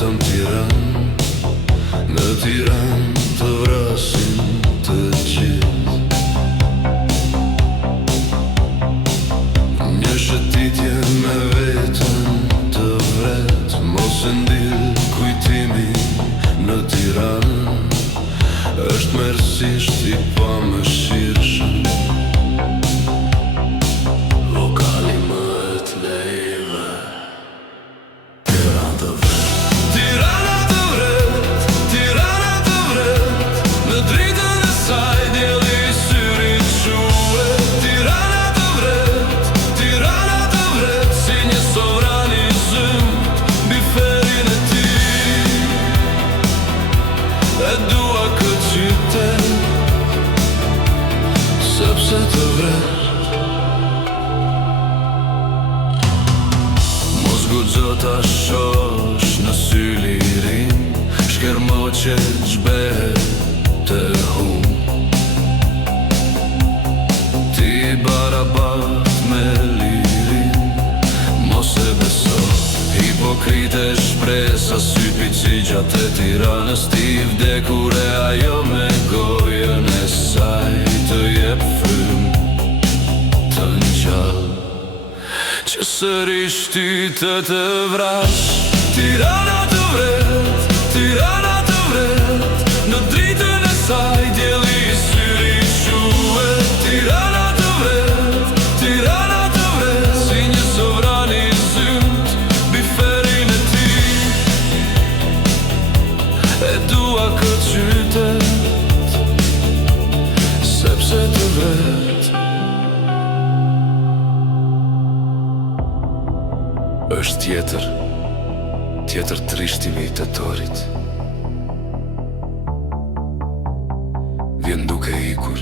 vetëm Tiranë, në Tiranë të vrasin të gjithë. Një shëtitje me vetën të vret, mos e ndil kujtimin në Tiranë, është merësisht i pamëshirshëm. Vokali më të lejve, Tirana të vret. Tirana të vret, Tirana të vret, në dritën e saj djeli syrit quhet. Tirana të vret, Tirana të vret, si një sovran i zymt mbi ferin e tij. E dua këtë qytet, sepse të vret. Mos guxo ta shosh në sy lirin, shkermoqe ç'behet të hum. Ti barabat me lirin, mos e beso. Hipokrite shpresa, sy pici gjatë e Tiranës, ti vdekur e ajo me gojën e saj të jep frym të ngjall, që sërish ty të vrash. Tirana të vret, Tirana të vret, në dritën e saj djeli syrit quhet. Tirana të vret, Tirana të vret, si një sovran i zymt mbi ferin e tij. E dua këtë qytet, sepse të vret. Është tjetër trishtimi i tetorit. Vjen duke ikur